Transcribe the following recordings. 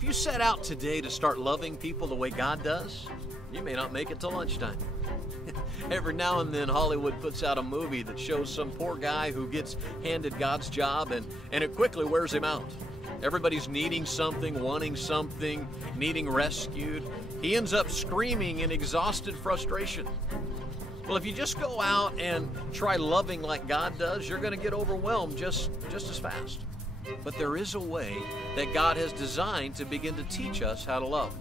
If you set out today to start loving people the way God does, you may not make it till lunchtime. Every now and then, Hollywood puts out a movie that shows some poor guy who gets handed God's job and it quickly wears him out. Everybody's needing something, wanting something, needing rescued. He ends up screaming in exhausted frustration. Well, if you just go out and try loving like God does, you're going to get overwhelmed just as fast. But there is a way that God has designed to begin to teach us how to love.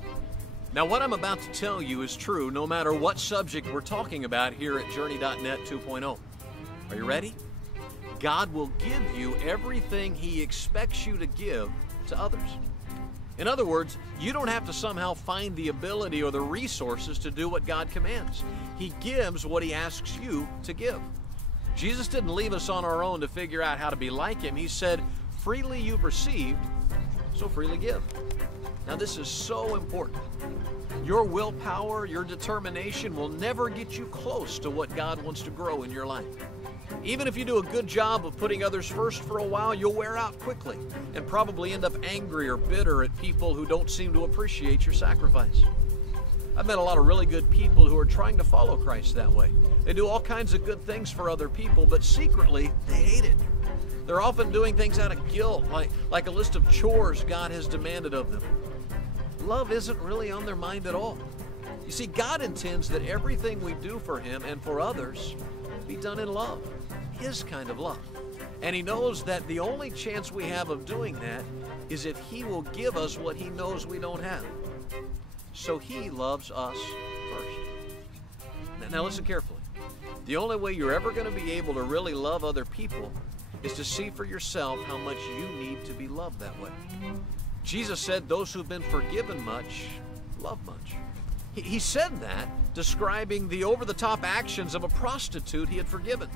Now, what I'm about to tell you is true no matter what subject we're talking about here at Journey.net 2.0. Are you ready? God will give you everything He expects you to give to others. In other words, you don't have to somehow find the ability or the resources to do what God commands. He gives what He asks you to give. Jesus didn't leave us on our own to figure out how to be like Him. He said, freely you've received, so freely give. Now, this is so important. Your willpower, your determination will never get you close to what God wants to grow in your life. Even if you do a good job of putting others first for a while, you'll wear out quickly and probably end up angry or bitter at people who don't seem to appreciate your sacrifice. I've met a lot of really good people who are trying to follow Christ that way. They do all kinds of good things for other people, but secretly, they hate it. They're often doing things out of guilt, like a list of chores God has demanded of them. Love isn't really on their mind at all. You see, God intends that everything we do for Him and for others be done in love, His kind of love. And He knows that the only chance we have of doing that is if He will give us what He knows we don't have. So He loves us first. Now listen carefully. The only way you're ever going to be able to really love other people is to see for yourself how much you need to be loved that way. Jesus said, those who've been forgiven much, love much. He said that describing the over-the-top actions of a prostitute He had forgiven.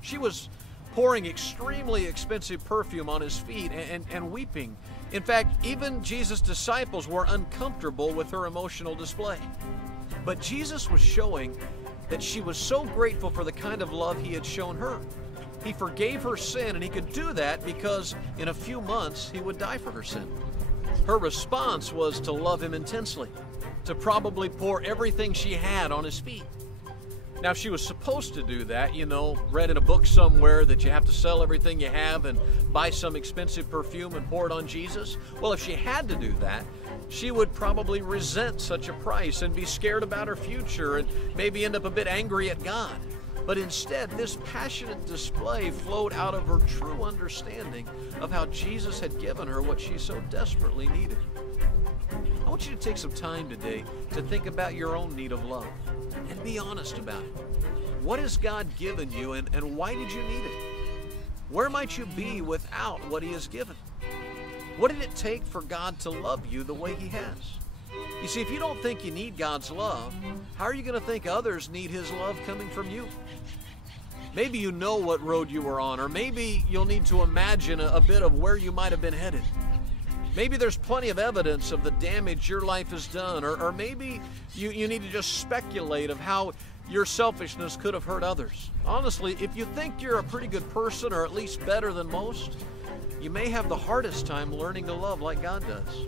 She was pouring extremely expensive perfume on His feet and weeping. In fact, even Jesus' disciples were uncomfortable with her emotional display. But Jesus was showing that she was so grateful for the kind of love He had shown her. He forgave her sin, and He could do that because in a few months He would die for her sin. Her response was to love Him intensely, to probably pour everything she had on His feet. Now, if she was supposed to do that, read in a book somewhere that you have to sell everything you have and buy some expensive perfume and pour it on Jesus, well, if she had to do that, she would probably resent such a price and be scared about her future and maybe end up a bit angry at God. But instead, this passionate display flowed out of her true understanding of how Jesus had given her what she so desperately needed. I want you to take some time today to think about your own need of love and be honest about it. What has God given you and why did you need it? Where might you be without what He has given? What did it take for God to love you the way He has? You see, if you don't think you need God's love, how are you going to think others need His love coming from you? Maybe you know what road you were on, or maybe you'll need to imagine a bit of where you might have been headed. Maybe there's plenty of evidence of the damage your life has done, or maybe you need to just speculate of how your selfishness could have hurt others. Honestly, if you think you're a pretty good person, or at least better than most, you may have the hardest time learning to love like God does.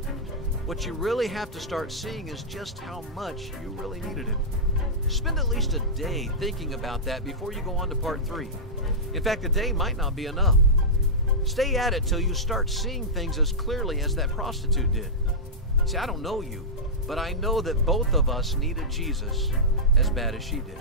What you really have to start seeing is just how much you really needed Him. Spend at least a day thinking about that before you go on to part 3. In fact, a day might not be enough. Stay at it till you start seeing things as clearly as that prostitute did. See, I don't know you, but I know that both of us needed Jesus as bad as she did.